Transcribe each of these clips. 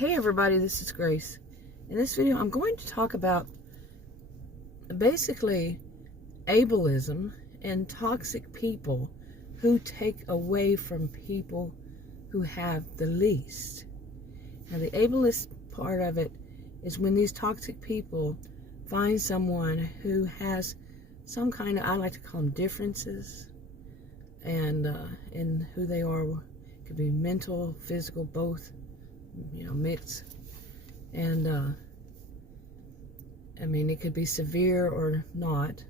Hey everybody, this is Grace. In this video, I'm going to talk about basically ableism and toxic people who take away from people who have the least. Now, the ableist part of it is when these toxic people find someone who has some kind of, I like to call them differences, and in who they are. It could be mental, physical, both, mix. And I mean, it could be severe or not,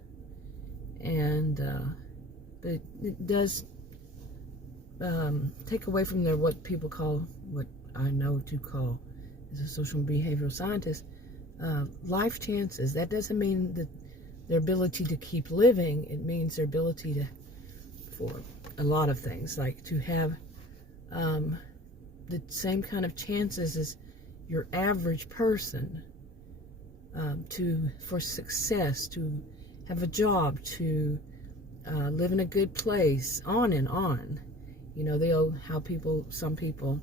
and but it does take away from their, what people call, what I know to call as a social and behavioral scientist, life chances. That doesn't mean that their ability to keep living. It means their ability to, for a lot of things, like to have the same kind of chances as your average person, for success, to have a job, to live in a good place, on and on. Some people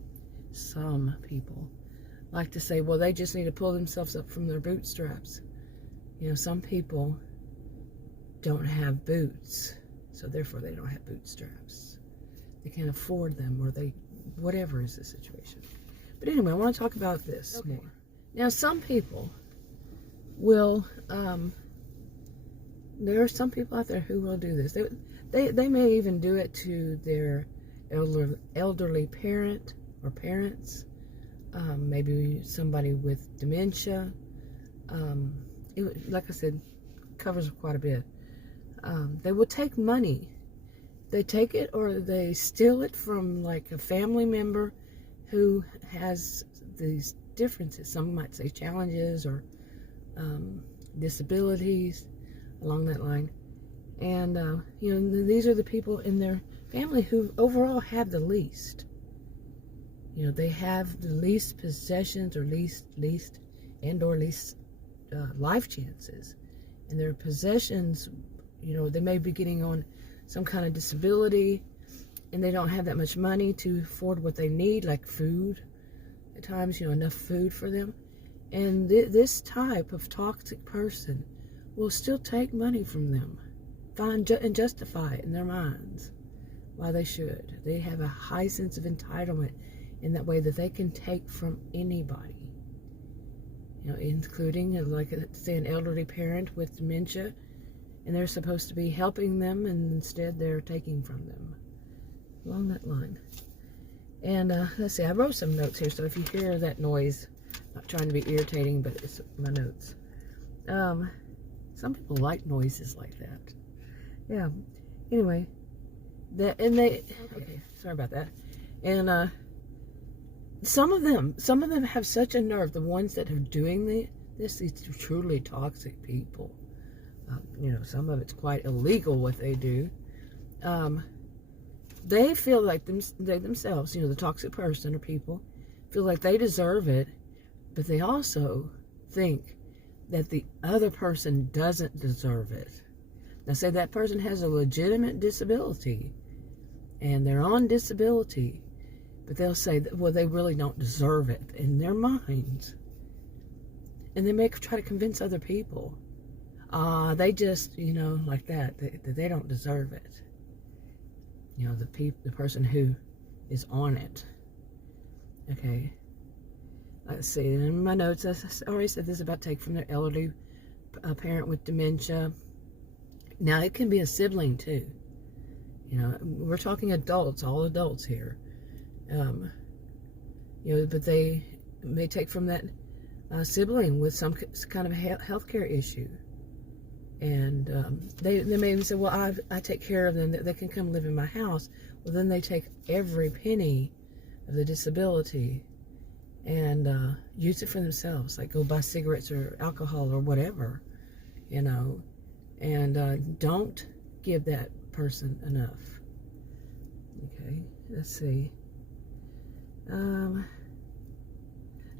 like to say, well, they just need to pull themselves up from their bootstraps. Some people don't have boots, so therefore they don't have bootstraps. They can't afford them, or whatever is the situation. But anyway, I want to talk about this more. Now, some people will, there are some people out there who will do this. They may even do it to their elderly parent or parents, maybe somebody with dementia. Like I said, covers quite a bit. They will take money. They take it or they steal it from like a family member who has these differences. Some might say challenges or disabilities along that line. And, these are the people in their family who overall have the least. They have the least possessions or least life chances. And their possessions, they may be getting on some kind of disability, and they don't have that much money to afford what they need, like food at times, enough food for them. And this type of toxic person will still take money from them, and justify it in their minds, why they should. They have a high sense of entitlement in that way, that they can take from anybody, including, like, say, an elderly parent with dementia, and they're supposed to be helping them, and instead they're taking from them, along that line. And let's see, I wrote some notes here, so if you hear that noise, I'm not trying to be irritating, but it's my notes. Some people like noises like that. Yeah. Anyway, okay, sorry about that. And some of them have such a nerve. The ones that are doing these truly toxic people. Some of it's quite illegal what they do. They feel like they themselves, the toxic person or people, feel like they deserve it, but they also think that the other person doesn't deserve it. Now, say that person has a legitimate disability, and they're on disability, but they'll say that, well, they really don't deserve it in their minds. And they may try to convince other people. They just, like that they don't deserve it. The person who is on it. Okay. Let's see. In my notes, I already said this about take from their elderly parent with dementia. Now, it can be a sibling too. We're talking adults, all adults here. But they may take from that sibling with some kind of healthcare issue. And they may even say, well, I take care of them, they can come live in my house. Well, then they take every penny of the disability and use it for themselves, like go buy cigarettes or alcohol or whatever, and don't give that person enough. Okay, let's see.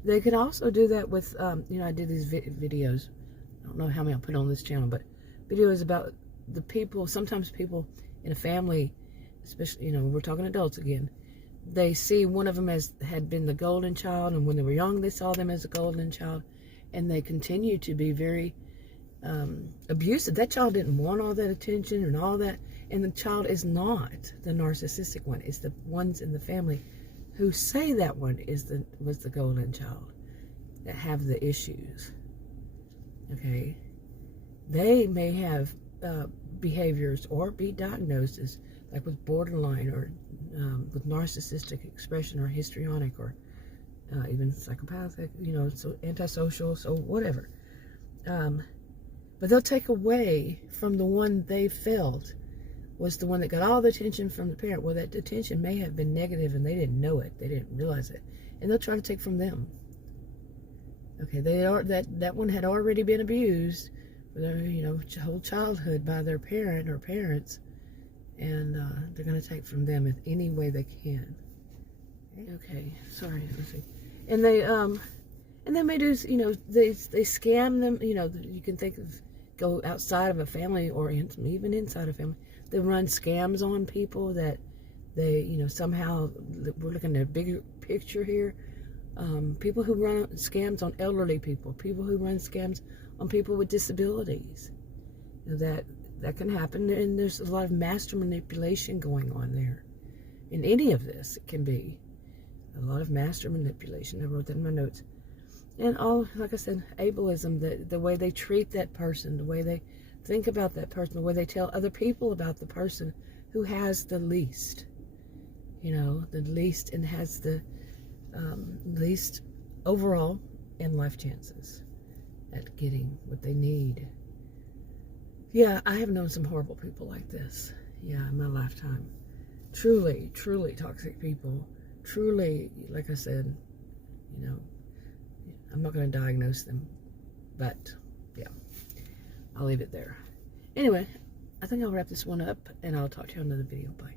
They could also do that with, I did these videos. I don't know how many I'll put on this channel, but videos about the people, sometimes people in a family, especially, we're talking adults again, they see one of them as had been the golden child, and when they were young, they saw them as a golden child, and they continue to be very abusive. That child didn't want all that attention and all that, and the child is not the narcissistic one. It's the ones in the family who say that one was the golden child that have the issues. Okay, they may have behaviors or be diagnosed as like with borderline or with narcissistic expression or histrionic or even psychopathic, so antisocial, so whatever. But they'll take away from the one they felt was the one that got all the attention from the parent. Well, that attention may have been negative and they didn't know it. They didn't realize it. And they'll try to take from them. Okay, that one had already been abused for their, whole childhood by their parent or parents. And they're going to take from them in any way they can. Okay, sorry, let's see. And they may do, they scam them. You can think of, go outside of a family or even inside a family. They run scams on people that they, somehow, we're looking at a bigger picture here. People who run scams on elderly people, people who run scams on people with disabilities. That can happen, and there's a lot of master manipulation going on there. In any of this, it can be a lot of master manipulation. I wrote that in my notes. And like I said, ableism, the way they treat that person, the way they think about that person, the way they tell other people about the person who has the least, the least and has the least overall in life chances at getting what they need. Yeah, I have known some horrible people like this. Yeah, in my lifetime. Truly, truly toxic people. Truly, like I said, I'm not going to diagnose them. But, yeah, I'll leave it there. Anyway, I think I'll wrap this one up, and I'll talk to you on another video. Bye.